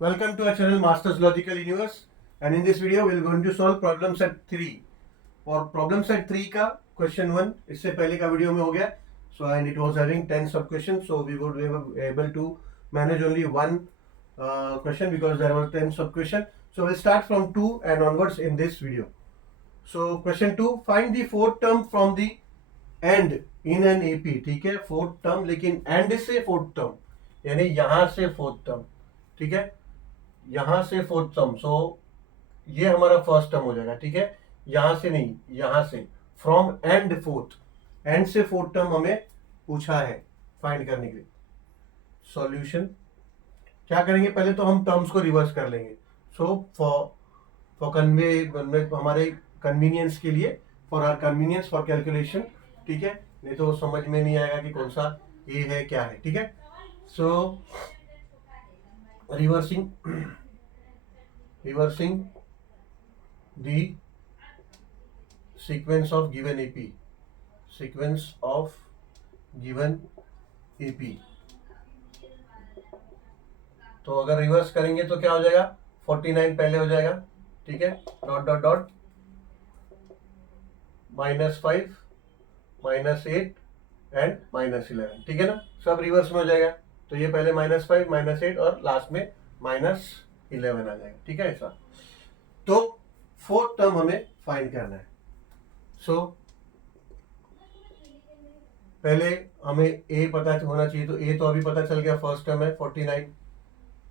Welcome to our channel Masters Logical Universe, and in this video we are going to solve problem set 3. और problem set 3 का question 1 इससे पहले का video में हो गया. So and it was having 10 sub questions, so we would be able to manage only one question because there were 10 sub questions. So we'll start from 2 and onwards in this video. So question 2, find the fourth term from the end in an AP. ठीक है, fourth term लेकिन end से fourth term यानी यहाँ से fourth term. ठीक है, यहां से फोर्थ टर्म. सो ये हमारा फर्स्ट टर्म हो जाएगा. ठीक है, यहां से नहीं, यहां से फ्रॉम एंड फोर्थ. एंड से फोर्थ टर्म हमें पूछा है फाइंड करने के लिए. सॉल्यूशन क्या करेंगे, पहले तो हम टर्म्स को रिवर्स कर लेंगे. सो फॉर कन्वे हमारे कन्वीनियंस के लिए, for our convenience for calculation. ठीक है, नहीं तो समझ में नहीं आएगा कि कौन सा ए है क्या है. ठीक है, सो reversing the sequence of given AP. तो अगर रिवर्स करेंगे तो क्या हो जाएगा, 49 पहले हो जाएगा. ठीक है, डॉट डॉट डॉट -5 -8 एंड -11. ठीक है ना, सब रिवर्स में हो जाएगा. तो ये पहले -5 -8 और लास्ट में -11 आ जाएगा. ठीक है, ऐसा. तो फोर्थ टर्म हमें फाइंड करना है. सो पहले हमें ए पता होना चाहिए. तो ए तो अभी पता चल गया, फर्स्ट टर्म है 49.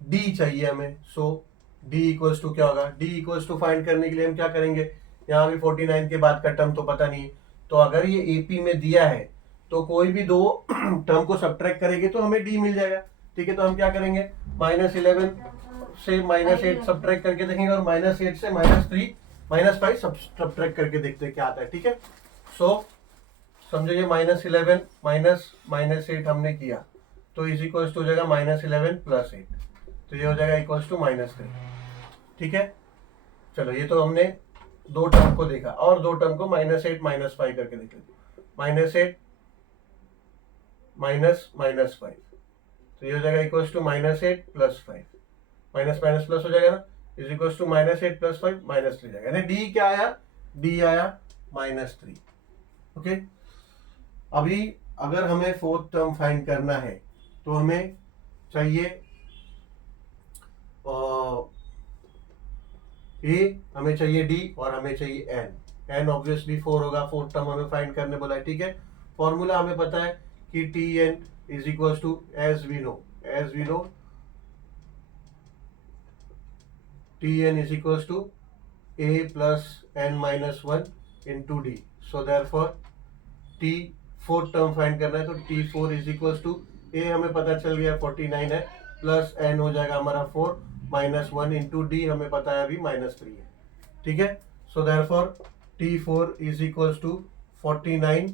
डी चाहिए हमें. सो डी इक्वल्स टू क्या होगा, डी इक्वल्स टू फाइंड करने के लिए हम क्या करेंगे, यहाँ भी 49 के बाद का टर्म तो पता नहीं. तो अगर ये एपी में दिया है तो कोई भी दो टर्म को सब्ट्रैक्ट करेंगे तो हमें डी मिल जाएगा. ठीक है, तो हम क्या करेंगे, -11 से -8 सब्ट्रैक्ट करके देखेंगे और -8 से -3 -5 सब्ट्रैक्ट करके देखते हैं क्या आता है. ठीक है, सो समझो ये -11 -8 हमने किया तो इज इक्वल्स टू हो जाएगा -11 + 8. तो ये हो जाएगा इक्वल्स टू -3. ठीक है, चलो ये तो हमने दो टर्म को देखा और दो टर्म को -8 -5 करके देख लेते. -8 -5 तो ये हो जाएगा equals to -8 + 5. Minus minus plus हो जाएगा ना, इज इक्वल्स टू -8 + 5 -3 जाएगा. यानी डी क्या आया, डी आया -3. ओके, अभी अगर हमें फोर्थ टर्म फाइंड करना है तो हमें चाहिए ए, हमें चाहिए डी और हमें चाहिए एन. एन ऑब्वियसली 4 होगा, फोर्थ टर्म हमें फाइंड करने बोला है. ठीक है, फॉर्मूला हमें पता है कि T N is equals to as we know Tn is equals to a plus n minus 1 into d. So therefore t fourth term find करना है तो t4 is equals to a हमें पता चल गया 49 है, प्लस n हो जाएगा हमारा 4 -1 into d हमें पता है अभी -3 है. ठीक है, so therefore t4 is equals to 49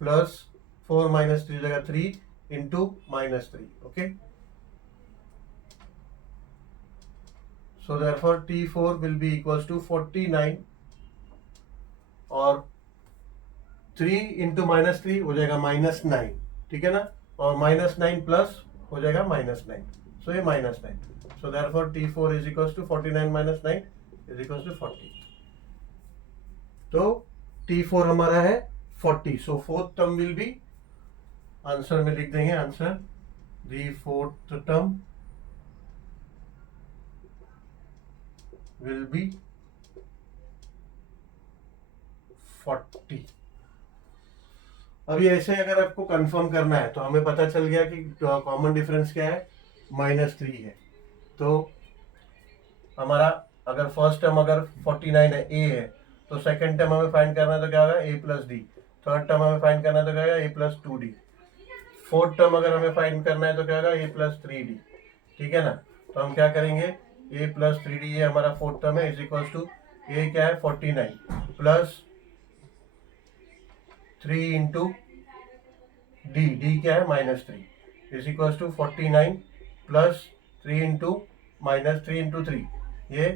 plus 4 - 3 हो जाएगा 3 into -3. Okay, so therefore t4 will be equals to 49 और 3 into -3 हो जाएगा -9. ठीक है ना, और -9 प्लस हो जाएगा -9. सो ये -9. सो therefore t4 is equals to 49 - 9 is equals to 40. तो t4 हमारा है 40. So fourth term will be, answer में लिख देंगे, answer the fourth term will be 40. अभी ऐसे अगर आपको कंफर्म करना है तो हमें पता चल गया कि कॉमन डिफरेंस क्या है, -3 है. तो हमारा अगर फर्स्ट टर्म अगर 49 है, ए है, तो सेकंड टर्म हमें फाइंड करना है तो क्या होगा, a + d. थर्ड टर्म हमें फाइंड करना है तो क्या होगा, a + 2d. फोर्थ टर्म अगर हमें फाइंड करना है तो क्या होगा, a + 3d. ठीक है ना, तो हम क्या करेंगे, a + 3d ये हमारा फोर्थ टर्म है, इज इक्वल्स टू a क्या है 49 प्लस 3 इंटू d क्या है -3 is equals to 49 plus 3 into -3 ये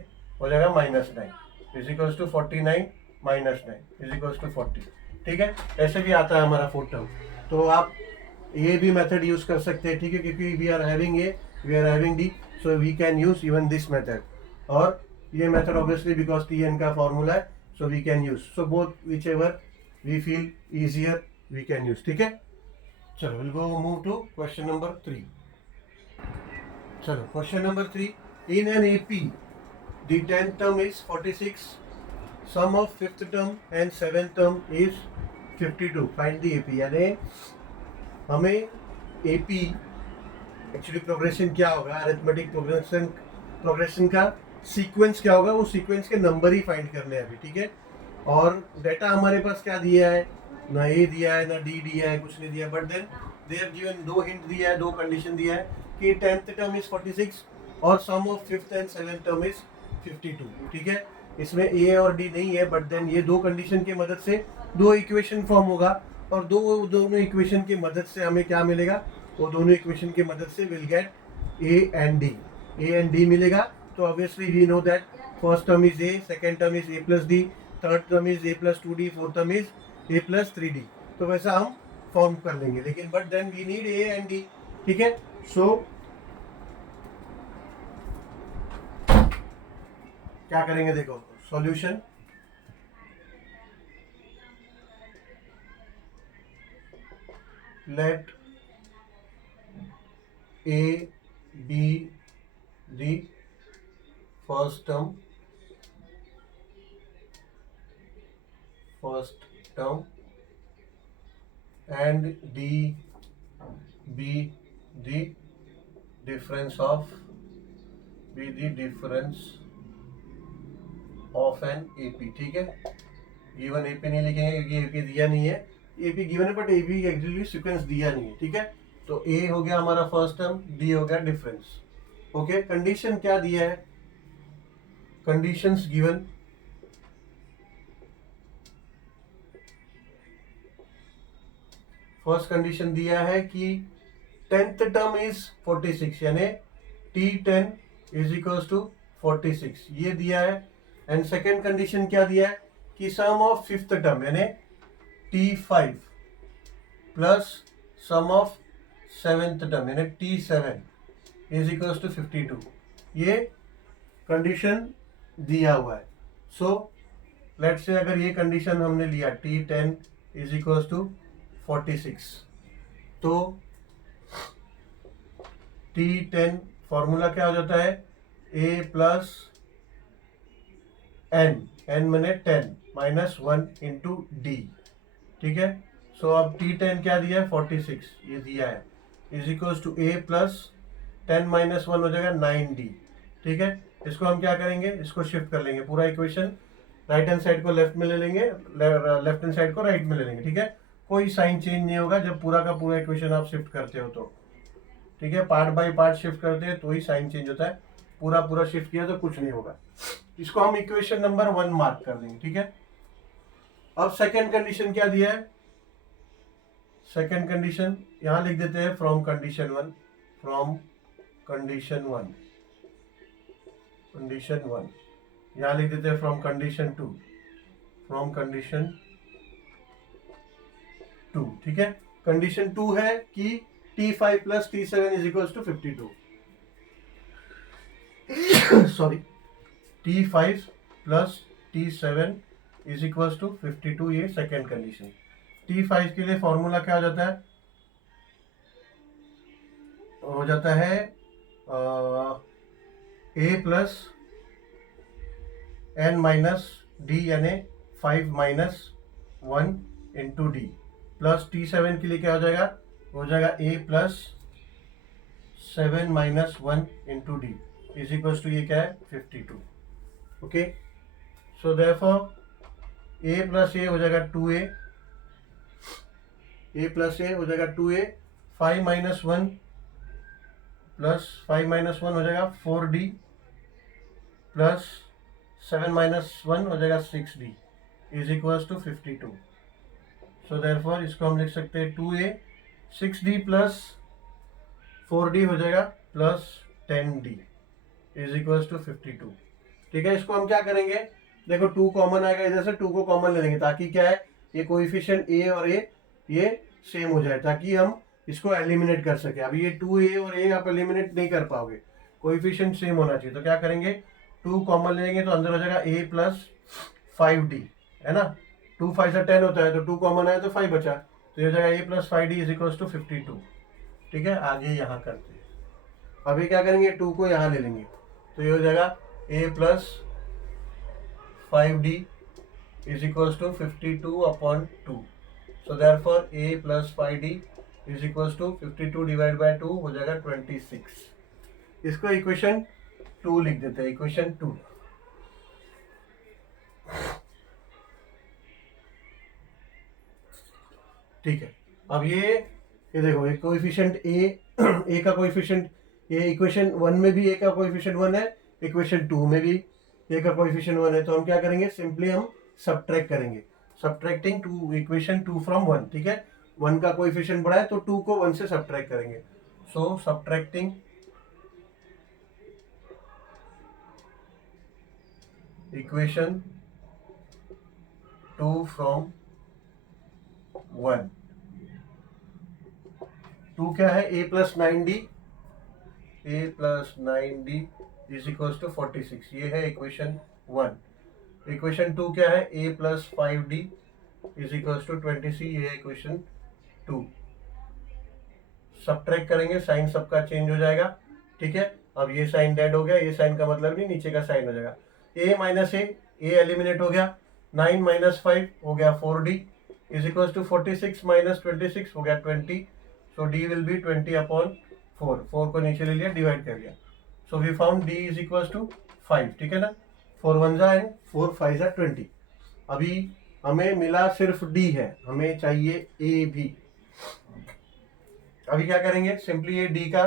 हो जाएगा -9 is equals to 49 - 9 is equals to 40. ठीक है, ऐसे भी आता है हमारा फोर्थ टर्म. तो आप ये भी मेथड यूज कर सकते हैं, ठीक है, क्योंकि we are having A, we are having D, so we can use even this method, और ये method obviously because T N का फॉर्मूला है, so we can use, so both whichever we feel easier we can use, ठीक है। चलो will go move to question number 3। चलो question number 3, in an AP the 10th term is 46, sum of 5th term and 7th term is 52, find the AP। यानी हमें AP actually progression क्या होगा, arithmetic progression का sequence क्या होगा, वो sequence के नंबर ही फाइंड करने हैं अभी, ठीक है। और डाटा हमारे पास क्या दिया है, ना ए दिया है ना डी दिया है, कुछ नहीं दिया, but then they have given 2 hint दिया है, 2 कंडीशन दिया है कि 10th टर्म इज 46 और sum of 5th and 7th term is 52, ठीक है। इसमें ए और डी नहीं है, बट देन ये 2 कंडीशन की मदद से 2 इक्वेशन फॉर्म होगा, और दोनों इक्वेशन की मदद से हमें क्या मिलेगा, वो दोनों इक्वेशन की मदद से will get A and D मिलेगा। तो obviously we know that first term is A, second term is A plus D, third term is A plus 2d, fourth term is A plus 3d, तो वैसा हम form कर लेंगे, लेकिन but then we need A and D, ठीक है। So क्या करेंगे, देखो solution, let A be the first term and D be the difference of an AP, ठीक है। गिवन AP नहीं लिखेंगे क्योंकि AP दिया नहीं है, AP गिवन है बट AP एक्चुअली सीक्वेंस दिया नहीं है, ठीक है। तो A हो गया हमारा फर्स्ट टर्म, D हो गया डिफरेंस, ओके। कंडीशन क्या दिया है, कंडीशंस गिवन, फर्स्ट कंडीशन दिया है कि 10th टर्म इज 46, यानी T10 इज इक्वल्स टू 46, ये दिया है। एंड सेकेंड कंडीशन क्या दिया है कि सम ऑफ 5th टर्म यानी T5 plus some of 7th term यानी T7 इज इक्वल्स टू 52, ये कंडीशन दिया हुआ है। सो लेट्स से अगर ये कंडीशन हमने लिया T10 इज इक्वल्स टू 46, तो T10 फॉर्मूला क्या हो जाता है, A प्लस n मैंने 10 माइनस 1 इंटू डी, ठीक है। सो अब T10 क्या दिया है 46, ये दिया है, is equals to A plus 10 minus 1 हो जाएगा 9D, ठीक है। इसको हम क्या करेंगे, इसको शिफ्ट कर लेंगे, पूरा इक्वेशन राइट हैंड साइड को लेफ्ट में ले लेंगे, लेफ्ट हैंड साइड को राइट में ले लेंगे, ठीक है। कोई साइन चेंज नहीं होगा जब पूरा का पूरा इक्वेशन आप शिफ्ट करते हो तो, ठीक है। पार्ट बाय पार्ट शिफ्ट करते हैं तो ही साइन चेंज होता है, पूरा पूरा शिफ्ट किया तो कुछ नहीं होगा। इसको हम इक्वेशन नंबर 1 मार्क कर देंगे, ठीक है। अब सेकेंड कंडीशन क्या दिया है, सेकेंड कंडीशन यहां लिख देते हैं फ्रॉम कंडीशन 1, यहां लिख देते हैं फ्रॉम कंडीशन 2, ठीक है। कंडीशन 2 है कि T5 plus T7 is equals to 52, sorry, T5 plus T7 is equals to 52, ये सेकेंड कंडीशन। T5 के लिए फॉर्मूला क्या हो जाता है A plus n minus D यानी 5 minus 1 into D, plus T7 के लिए क्या हो जाएगा A plus 7 minus 1 into d is equals to ये क्या है 52, okay. So therefore A plus a हो जाएगा 2A, A प्लस ए हो जाएगा 2A, 5 माइनस 1 प्लस 5 माइनस 1 हो जाएगा 4D, प्लस 7 माइनस 1 हो जाएगा 6D is equals to 52। So therefore इसको हम लिख सकते हैं 2A 6D प्लस 4D हो जाएगा plus 10D is equals to 52, ठीक है। इसको हम क्या करेंगे, देखो 2 कॉमन आएगा, इधर से 2 को कॉमन ले लेंगे ताकि क्या है ये कोएफिशिएंट A और A ये सेम हो जाए, ताकि हम इसको एलिमिनेट कर सके। अभी ये 2a और a आप एलिमिनेट नहीं कर पाओगे, कोएफिशिएंट सेम होना चाहिए। तो क्या करेंगे, 2 कॉमन लेंगे तो अंदर हो जाएगा a प्लस 5d, है ना। 2 5 से 10 होता है, तो 2 कॉमन आया तो 5 बचा, तो ये हो जाएगा a plus 5d is equal to 52। ठीक है, आगे यहाँ करते हैं। अभी क्या करेंगे, 2 को यहाँ ले लेंगे, तो ये हो जाएगा a plus 5d is equals to 52 upon 2. So therefore a plus 5d is equals to 52 divided by 2 हो जाएगा 26। इसको इक्वेशन 2 लिख देते हैं, इक्वेशन 2। ठीक है, अब ये देखो, एक कोएफिशिएंट a का कोएफिशिएंट, ये इक्वेशन 1 में भी a का कोएफिशिएंट 1 है, इक्वेशन 2 में भी a का कोएफिशिएंट 1 है। तो हम क्या करेंगे, सिंपली हम सब्ट्रैक्ट करेंगे, सब्ट्रैक्टिंग टू इक्वेशन 2 फ्रॉम 1। ठीक है, 1 का कोएफिशिएंट बड़ा है तो 2 को 1 से सब्ट्रैक्ट करेंगे। सो सब्ट्रैक्टिंग इक्वेशन 2 फ्रॉम 1। 2 क्या है, a plus 9d, a plus 9d is equal to 46, ये है इक्वेशन 1। इक्वेशन 2 क्या है, a plus 5d is equal to 20c, ये है इक्वेशन 2। सब्ट्रैक्ट करेंगे, साइन सबका चेंज हो जाएगा। ठीक है, अब ये साइन डेड हो गया, ये साइन का मतलब नहीं, नीचे का साइन हो जाएगा। a माइनस a एलिमिनेट हो गया, 9 माइनस 5 हो गया 4d is equal to 46 minus 26 हो गया 20। So d will be 20 upon 4, 4 को नीचे ले लिया, डिवाइड कर लिया। So we found d is equal to 5। ठीक है ना, 4 1 जा एंड 4 5 जा 20। अभी हमें मिला सिर्फ d है, हमें चाहिए a भी। अभी क्या करेंगे, सिंपली ये d का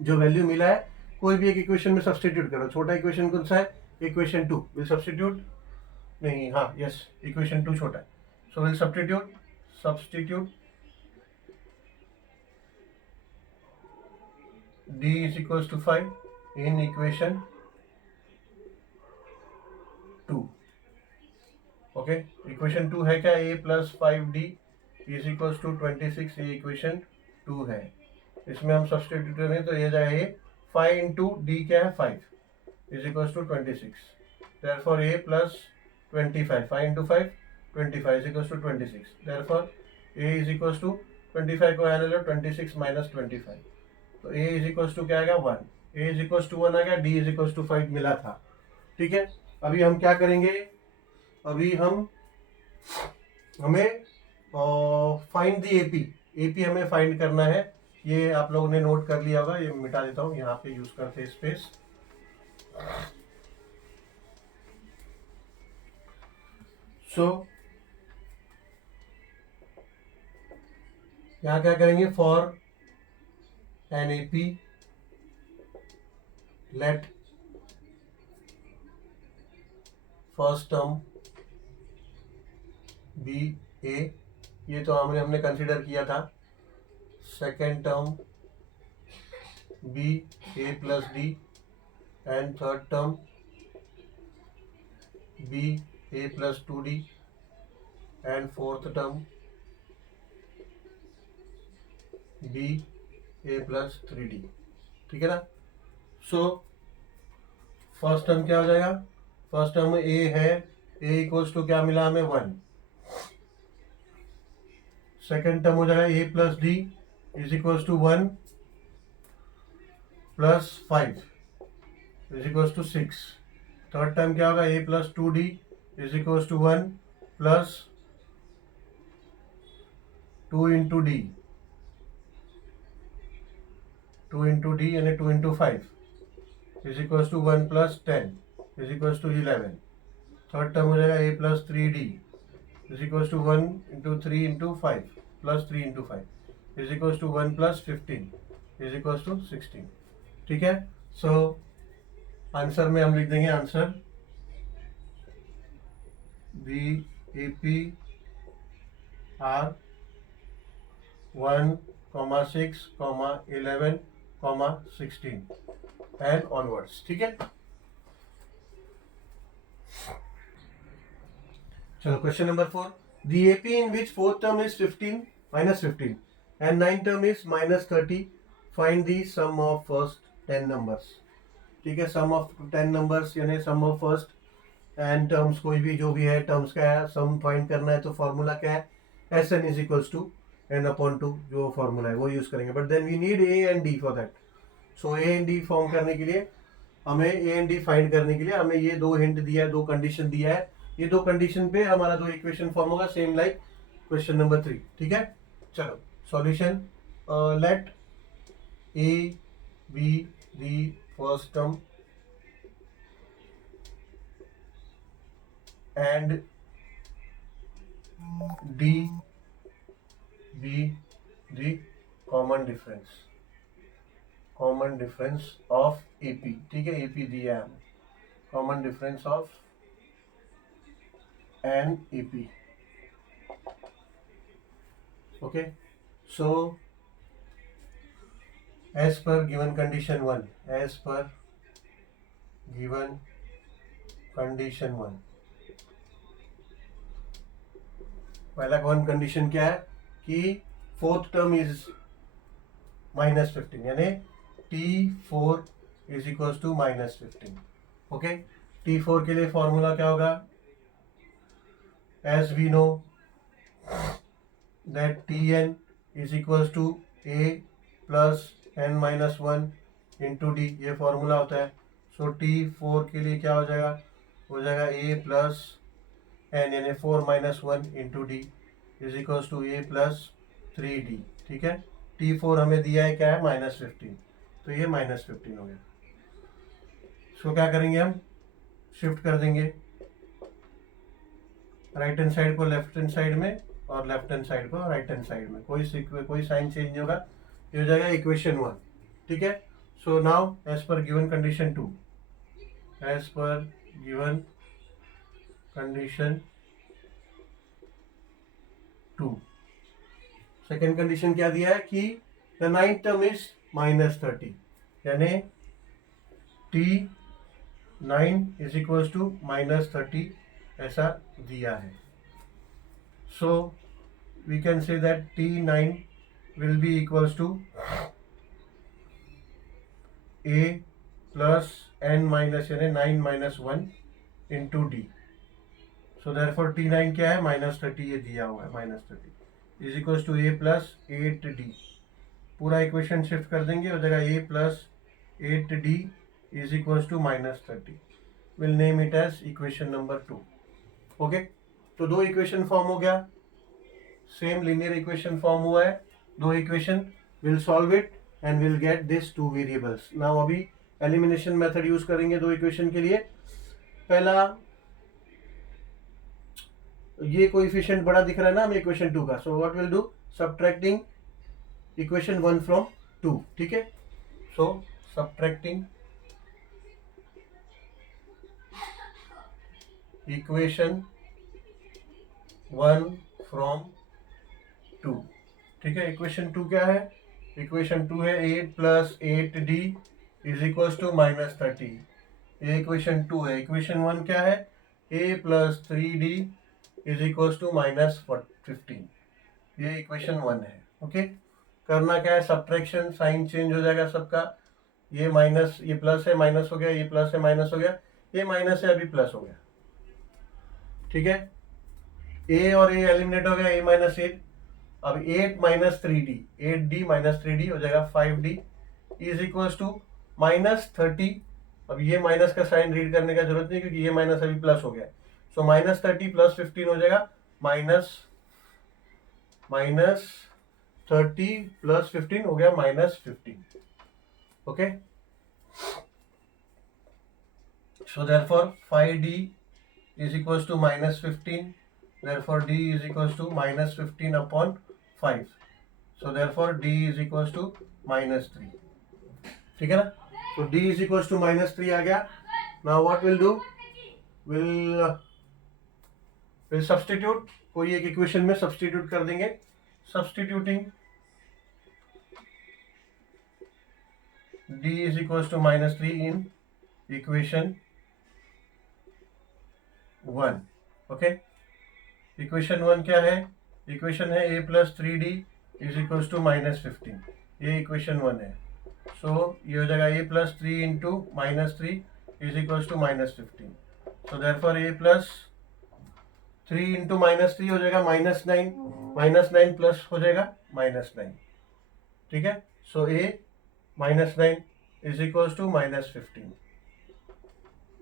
जो वैल्यू मिला है, कोई भी एक इक्वेशन में सब्स्टिट्यूट करो। छोटा इक्वेशन कौन सा है, इक्वेशन 2 विल सब्स्टिट्यूट, नहीं, हाँ यस, इक्वेशन 2 छोटा है। So will substitute d is equals to 5 in equation 2। Okay, equation 2 है क्या, a plus 5d is equals to 26, ये इक्वेशन 2 है। इसमें हम सब्स्टिट्यूट करें तो ये जाएगा 5 इंटू डी क्या है 5 is equals to 26, therefore a plus 25, 5 into 5 25 is equals to 26, therefore a is equals to 25 को यहाँ ले लो, 26 माइनस 25, तो a इज इक्वल्स टू क्या आएगा 1, a इज इक्वल्स टू 1 आ गया, d इज इक्वल्स टू 5 मिला था। ठीक है, अभी हम क्या करेंगे, अभी हमें फाइंड दी एपी हमें फाइंड करना है। ये आप लोगों ने नोट कर लिया होगा, ये मिटा देता हूँ, यहाँ पे यूज करते हैं स्पेस। सो यहाँ क्या करेंगे, for an AP let first term be a, ये तो हमने कंसिडर किया था। Second term be a plus d and third term be a plus 2d and fourth term be a plus 3d। ठीक है ना। सो फर्स्ट टर्म क्या हो जाएगा, फर्स्ट टर्म ए है, ए इक्वल्स टू क्या मिला हमें 1। सेकेंड टर्म हो जाएगा a plus d is equals to 1 plus 5 is equals to 6। Third term क्या होगा, a plus 2d is equals to 1 plus 2 into d, 2 into d यानी 2 into 5 is equals to 1 plus 10 is equals to 11। Third term हो जाएगा a plus 3d is equals to 1 into 3 into 5 plus 3 into 5 is equals to 1 plus 15 is equals to 16। ठीक है, so answer में हम लिख देंगे, answer b A P R 1, 6, 11, 16 and onwards. ठीक है, चलो question number 4, the AP in which fourth term is 15 minus 15। and ninth term is -30. Find the sum of first 10 numbers. ठीक है, sum of 10 numbers यानी sum of first and terms कोई भी जो भी है टर्म्स का सम फाइंड करना है तो फॉर्मूला क्या है, S n is equals to n upon two, जो फॉर्मूला है वो यूज करेंगे, but then we need A and d for that. So a and d form करने के लिए हमें ए एंड डी फाइंड करने के लिए हमें ये दो हिंट दिया है, दो कंडीशन दिया है. ये दो कंडीशन पे हमारा दो इक्वेशन फॉर्म होगा, सेम लाइक क्वेश्चन नंबर 3. ठीक है, चलो solution. Let A be the first term and D be the common difference of AP. ठीक है, AP दिया है, common difference of an AP. Okay, so as per given condition 1, as per given condition 1, पहला one condition क्या है कि fourth term is -15 यानी T4 is equal to -15. Okay, T4 के लिए फॉर्मूला क्या होगा, as we know that Tn is equal to A plus n-1 into d, ये फॉर्मूला होता है. सो T4 के लिए क्या हो जाएगा, हो जाएगा A प्लस एन यानी 4 - 1 into d is equals to a plus 3d. ठीक है, T4 हमें दिया है क्या है, -15, तो ये -15 हो गया. इसको क्या करेंगे, हम शिफ्ट कर देंगे राइट हैंड साइड को लेफ्ट हैंड साइड में और लेफ्ट हैंड साइड को राइट हैंड साइड में. कोई साइन चेंज नहीं होगा, ये हो जाएगा इक्वेशन 1. ठीक है, so now as per given condition 2, as per given condition 2, second condition क्या दिया है कि द नाइन्थ टर्म इज -30 यानी T9 इज इक्वल टू -30 ऐसा दिया है. So we can say that T9 will be equals to A plus n minus यानी 9 - 1 into D. So therefore T9 क्या है, -30, ये दिया हुआ है, -30 is equal to A plus 8d. पूरा इक्वेशन शिफ्ट कर देंगे, हो जाएगा A plus 8d is equal to -30. Will name it as equation number 2. Okay, तो दो इक्वेशन फॉर्म हो गया, सेम लीनियर इक्वेशन फॉर्म हुआ है, दो equation. Will solve it and will get this two variables. Now अभी एलिमिनेशन मेथड यूज करेंगे दो इक्वेशन के लिए. पहला, ये कोएफिशिएंट बड़ा दिख रहा है ना हमें इक्वेशन 2 का, so what will do, subtracting equation 1 from 2. ठीक है, सो सबट्रैक्टिंग इक्वेशन 1 फ्रॉम 2. ठीक है, इक्वेशन 2 क्या है, इक्वेशन 2 है 8 plus 8d is equal to -30. ये इक्वेशन 2 है. इक्वेशन 1 क्या है, a plus 3d is equal to -15. ये इक्वेशन 1 है. ओके, करना क्या है, सब्ट्रैक्शन, साइन चेंज हो जाएगा सबका. ये माइनस, ये प्लस है माइनस हो गया, ये प्लस है माइनस हो गया, ये माइनस है अभी प्लस हो गया. ठीक है, a और a एलिमिनेट हो गया, a माइनस 8. अब 8 - 3d, 8d - 3d हो जाएगा 5d इज इक्वल टू -30. अब ये माइनस का साइन रीड करने का जरूरत नहीं क्योंकि ये माइनस अभी प्लस हो गया. सो -30 प्लस 15 हो जाएगा -30 प्लस 15 हो गया -15. Okay, so therefore 5d is equal to -15. therefore d is equals to -15 upon 5. so therefore d is equals to -3. ठीक है ना, so d is equals to -3 आ गया. now what we'll do, we'll substitute, कोई एक equation में substitute कर देंगे. substituting d is equals to -3 in equation 1. okay, equation 1 क्या है, इक्वेशन है a plus 3d is equals to -15, ये इक्वेशन 1 है। सो ये हो जाएगा a plus 3 into -3 is equals to -15। So therefore a plus 3 into -3 हो जाएगा -9, -9 प्लस हो जाएगा -9, ठीक है। सो a -9 इज इक्वल्स टू -15,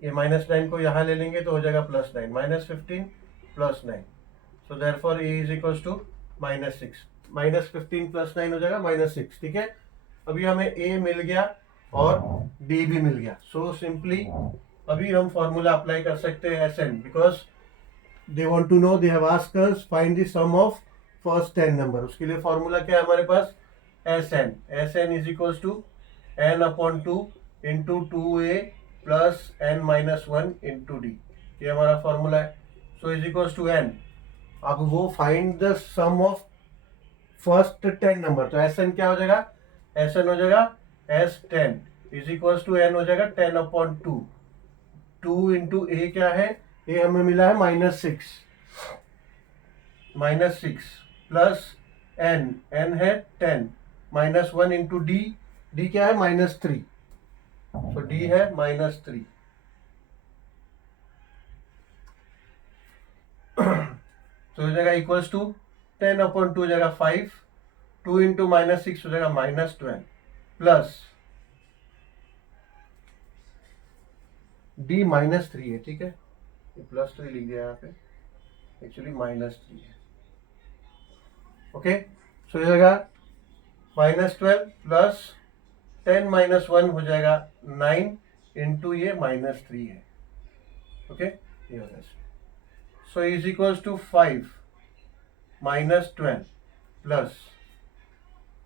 ये -9 को यहाँ ले लेंगे तो हो जाएगा +9, -15 +9। So therefore a is equals to -6, -15 + 9 हो जाएगा -6, ठीक है। अभी हमें a मिल गया और d भी मिल गया। सो सिंपली अभी हम फॉर्मूला अप्लाई कर सकते हैं Sn, because they want to know, they have asked us find the sum of first 10 number. उसके लिए फॉर्मूला क्या है हमारे पास, Sn is equals to n/2 into 2a plus n-1 into d, ये हमारा फॉर्मूला है। So is equals to n। अब वो find the sum of first 10 number, तो Sn क्या हो जाएगा, Sn हो जाएगा S10 is equals to n हो जाएगा 10/2, 2 इंटू a क्या है, a हमें मिला है -6 प्लस n है 10, -1 इंटू d क्या है -3, तो d है -3। तो हो जाएगा इक्वल्स टू 10/2 हो जाएगा 5, 2 इंटू -6 हो जाएगा -12 प्लस d -3 है, ठीक है, ये +3 लिख दिया यहाँ पे, एक्चुअली -3 है। ओके, सो हो जाएगा -12 प्लस 10 -1 हो जाएगा 9 इंटू ये -3 है। ओके, ये हो जाएगा। So is equals to 5 -12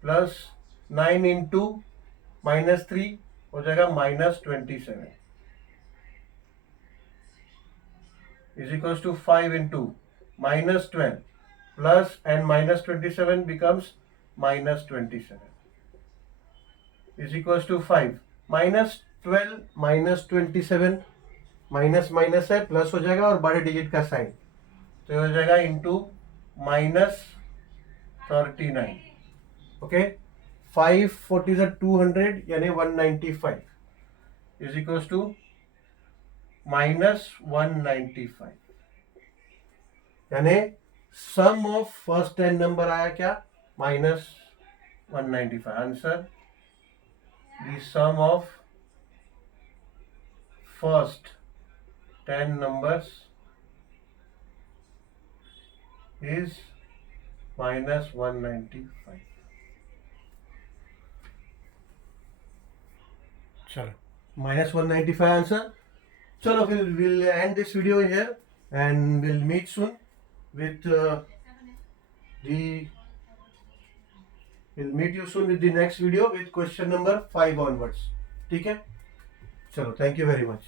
plus 9 into -3 हो जाएगा -27 is equals to 5 into -12 plus and -27 becomes -27 is equals to 5, -12 -27 minus minus है, प्लस हो जाएगा और बड़े डिजिट का साइन, तो ये हो जाएगा इंटू -39। ओके, 5 40 200 यानी 195 इज इक्वल्स टू -195, यानी सम ऑफ फर्स्ट 10 नंबर आया क्या, -195। Answer, the sum of first 10 numbers is -195। चलो, -195 आंसर। चलो फिर we'll end this video here and we'll meet soon with we'll meet you soon with the next video with question number 5 onwards, ठीक है। चलो, thank you very much।